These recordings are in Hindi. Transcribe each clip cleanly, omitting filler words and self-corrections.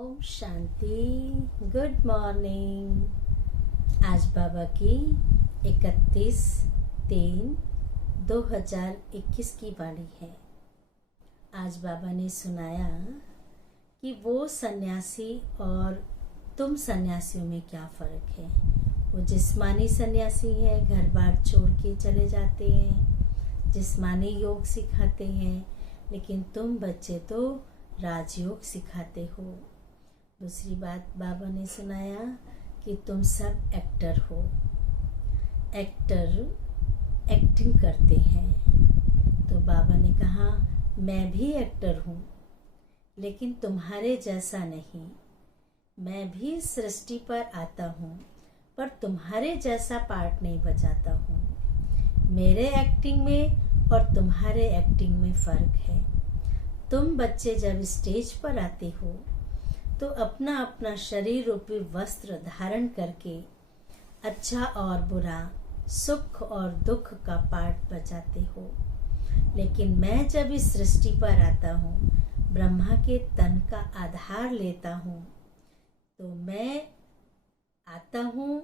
ओम शांति। Good morning. आज बाबा की 31/3/2021 की वाणी है। आज बाबा ने सुनाया कि वो सन्यासी और तुम सन्यासियों में क्या फ़र्क है। वो जिस्मानी सन्यासी है, घर बार छोड़ के चले जाते हैं, जिस्मानी योग सिखाते हैं, लेकिन तुम बच्चे तो राजयोग सिखाते हो। दूसरी बात बाबा ने सुनाया कि तुम सब एक्टर हो। एक्टर एक्टिंग करते हैं। तो बाबा ने कहा मैं भी एक्टर हूँ, लेकिन तुम्हारे जैसा नहीं। मैं भी सृष्टि पर आता हूँ, पर तुम्हारे जैसा पार्ट नहीं बजाता हूँ। मेरे एक्टिंग में और तुम्हारे एक्टिंग में फ़र्क है। तुम बच्चे जब स्टेज पर आते हो तो अपना अपना शरीर रूपी वस्त्र धारण करके अच्छा और बुरा, सुख और दुख का पार्ट बजाते हो। लेकिन मैं जब इस सृष्टि पर आता हूँ, ब्रह्मा के तन का आधार लेता हूँ, तो मैं आता हूँ,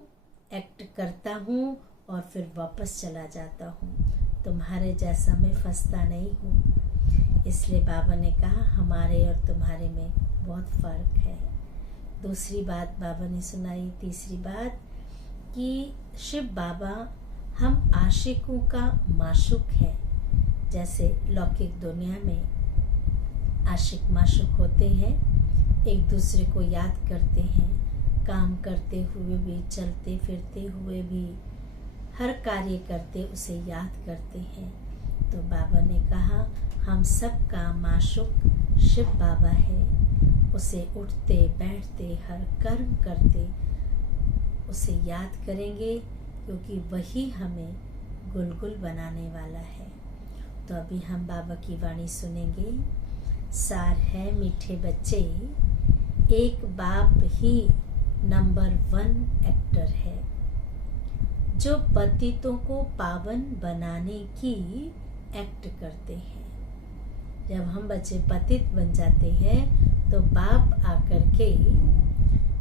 एक्ट करता हूँ और फिर वापस चला जाता हूँ। तुम्हारे जैसा मैं फंसता नहीं हूँ। इसलिए बाबा ने कहा हमारे और तुम्हारे में बहुत फ़र्क है। दूसरी बात बाबा ने सुनाई, तीसरी बात कि शिव बाबा हम आशिकों का माशूक है। जैसे लौकिक दुनिया में आशिक माशूक होते हैं, एक दूसरे को याद करते हैं, काम करते हुए भी, चलते फिरते हुए भी, हर कार्य करते उसे याद करते हैं। तो बाबा ने कहा हम सब का माशूक शिव बाबा है। उसे उठते बैठते हर कर्म करते उसे याद करेंगे, क्योंकि वही हमें गुलगुल बनाने वाला है। तो अभी हम बाबा की वाणी सुनेंगे। सार है मीठे बच्चे, एक बाप ही नंबर 1 एक्टर है, जो पतितों को पावन बनाने की एक्ट करते हैं। जब हम बच्चे पतित बन जाते हैं तो बाप आकर के,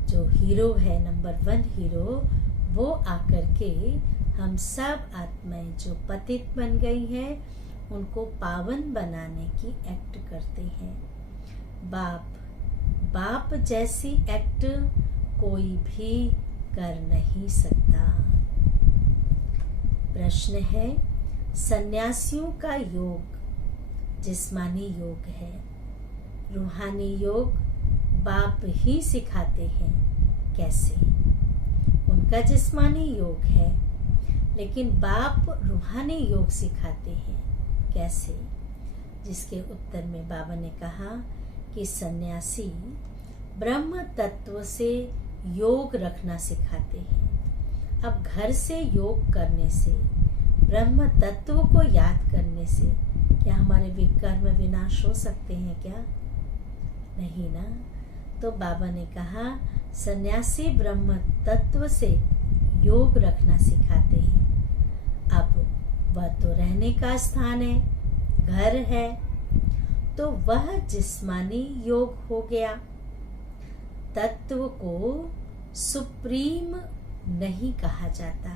जो हीरो है नंबर 1 हीरो, वो आकर के हम सब आत्माएं जो पतित बन गई हैं उनको पावन बनाने की एक्ट करते हैं। बाप जैसी एक्ट कोई भी कर नहीं सकता। प्रश्न है, सन्यासियों का योग जिस्मानी योग है, रूहानी योग बाप ही सिखाते हैं। कैसे? उनका जिस्मानी योग है, लेकिन बाप रूहानी योग सिखाते हैं। कैसे? जिसके उत्तर में बाबा ने कहा कि सन्यासी ब्रह्म तत्व से योग रखना सिखाते हैं। अब घर से योग करने से, ब्रह्म तत्व को याद करने से क्या हमारे विकर्म विनाश हो सकते हैं क्या? नहीं ना। तो बाबा ने कहा सन्यासी ब्रह्म तत्व से योग रखना सिखाते हैं। अब वह तो रहने का स्थान है, घर है, तो वह जिस्मानी योग हो गया। तत्व को सुप्रीम नहीं कहा जाता,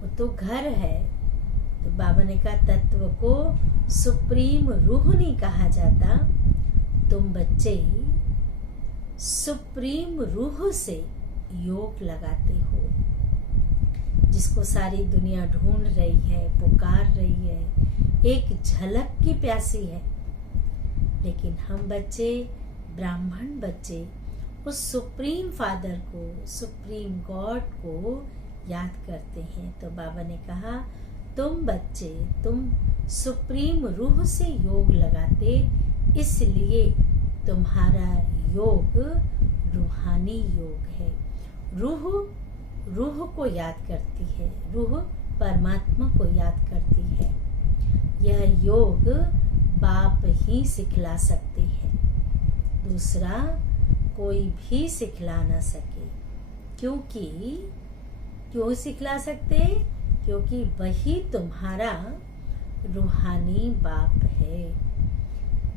वो तो घर है। तो बाबा ने कहा तत्व को सुप्रीम रूह नहीं कहा जाता। तुम बच्चे सुप्रीम रूह से योग लगाते हो, जिसको सारी दुनिया ढूंढ रही है, पुकार रही है, एक झलक की प्यासी है। लेकिन हम बच्चे, ब्राह्मण बच्चे, उस सुप्रीम फादर को, सुप्रीम गॉड को याद करते हैं। तो बाबा ने कहा तुम बच्चे, तुम सुप्रीम रूह से योग लगाते, इसलिए तुम्हारा योग रूहानी योग है। रूह को याद करती है, रूह परमात्मा को याद करती है। यह योग बाप ही सिखला सकते हैं, दूसरा कोई भी सिखला ना सके। क्यों सिखला सकते? क्योंकि वही तुम्हारा रूहानी बाप है।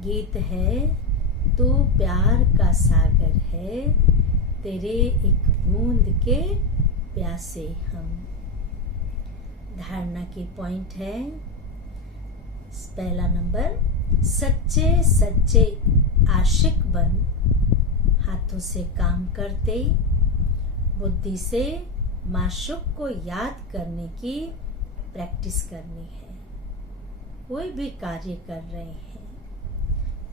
गीत है, तू प्यार का सागर है, तेरे एक बूंद के प्यासे हम। धारणा की पॉइंट है, पहला नंबर, सच्चे सच्चे आशिक बन, हाथों से काम करते, बुद्धि से माशूक को याद करने की प्रैक्टिस करनी है। कोई भी कार्य कर रहे हैं,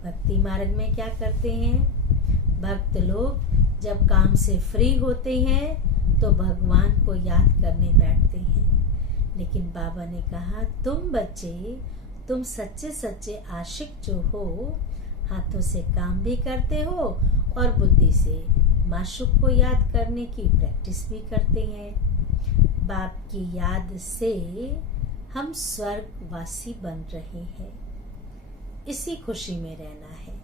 भक्ति मार्ग में क्या करते हैं, भक्त लोग जब काम से फ्री होते हैं तो भगवान को याद करने बैठते हैं। लेकिन बाबा ने कहा, तुम बच्चे, तुम सच्चे सच्चे आशिक जो हो, हाथों से काम भी करते हो और बुद्धि से माशूक को याद करने की प्रैक्टिस भी करते हैं। बाप की याद से हम स्वर्गवासी बन रहे हैं। इसी खुशी में रहना है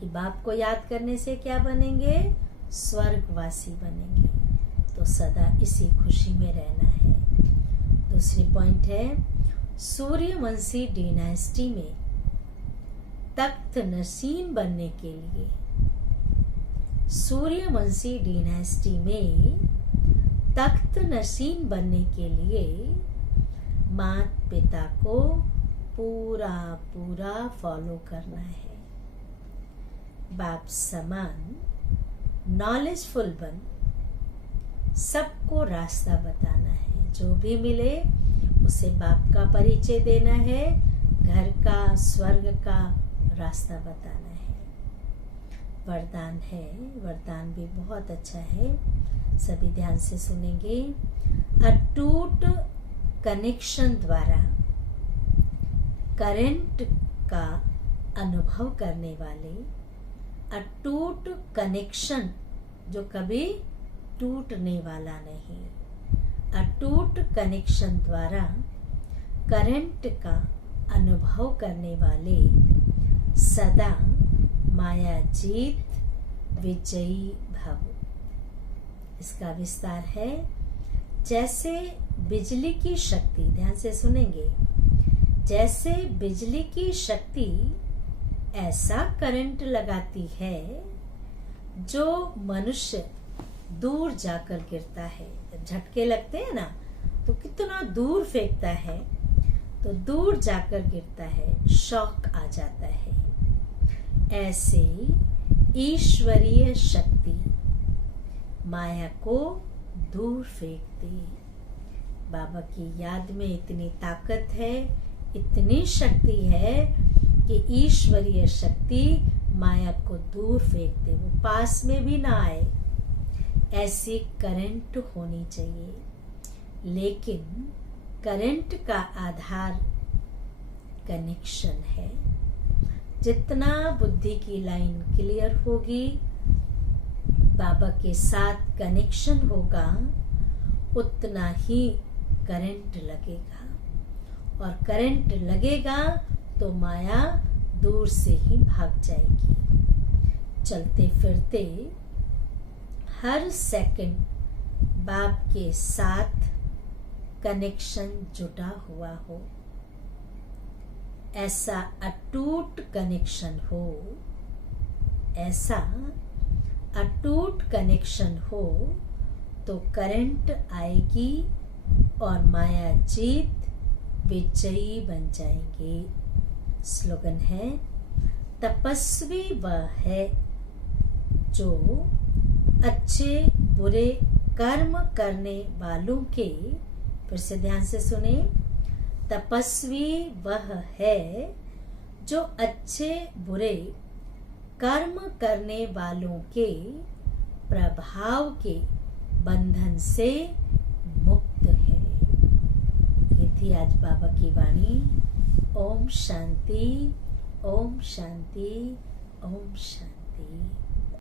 कि बाप को याद करने से क्या बनेंगे, स्वर्गवासी बनेंगे। तो सदा इसी खुशी में रहना है। दूसरी पॉइंट है, सूर्यवंशी डायनेस्टी में तख्त नशीन बनने के लिए, सूर्यवंशी डायनेस्टी में तख्त नशीन बनने के लिए माता पिता को पूरा पूरा फॉलो करना है। बाप समान नॉलेजफुल बन, सबको रास्ता बताना है। जो भी मिले उसे बाप का परिचय देना है, घर का, स्वर्ग का रास्ता बताना है। वरदान है, वरदान भी बहुत अच्छा है, सभी ध्यान से सुनेंगे। अटूट कनेक्शन द्वारा करंट का अनुभव करने वाले, अटूट कनेक्शन जो कभी टूटने वाला नहीं, अटूट कनेक्शन द्वारा करंट का अनुभव करने वाले, सदा माया जीत विजयी भव। इसका विस्तार है, जैसे बिजली की शक्ति, ध्यान से सुनेंगे, जैसे बिजली की शक्ति ऐसा करंट लगाती है जो मनुष्य दूर जाकर गिरता है। जब झटके लगते हैं ना तो कितना दूर फेंकता है, तो दूर जाकर गिरता है, शॉक आ जाता है। ऐसे ईश्वरीय शक्ति माया को दूर फेंकती। बाबा की याद में इतनी ताकत है, इतनी शक्ति है कि ईश्वरीय शक्ति माया को दूर फेंक दे, वो पास में भी ना आए। ऐसी करंट होनी चाहिए। लेकिन करंट का आधार कनेक्शन है। जितना बुद्धि की लाइन क्लियर होगी, बाबा के साथ कनेक्शन होगा, उतना ही करंट लगेगा, और करंट लगेगा तो माया दूर से ही भाग जाएगी। चलते फिरते हर सेकंड बाप के साथ कनेक्शन जुटा हुआ हो, ऐसा अटूट कनेक्शन हो, ऐसा अटूट कनेक्शन हो तो करंट आएगी और माया जीत विजयी बन जाएंगे। स्लोगन है, तपस्वी वह है जो अच्छे बुरे कर्म करने वालों के, फिर से ध्यान से सुने, तपस्वी वह है जो अच्छे बुरे कर्म करने वालों के प्रभाव के बंधन से मुक्त है। ये थी आज बाबा की वाणी। ओम शांति, ओम शांति, ओम शांति।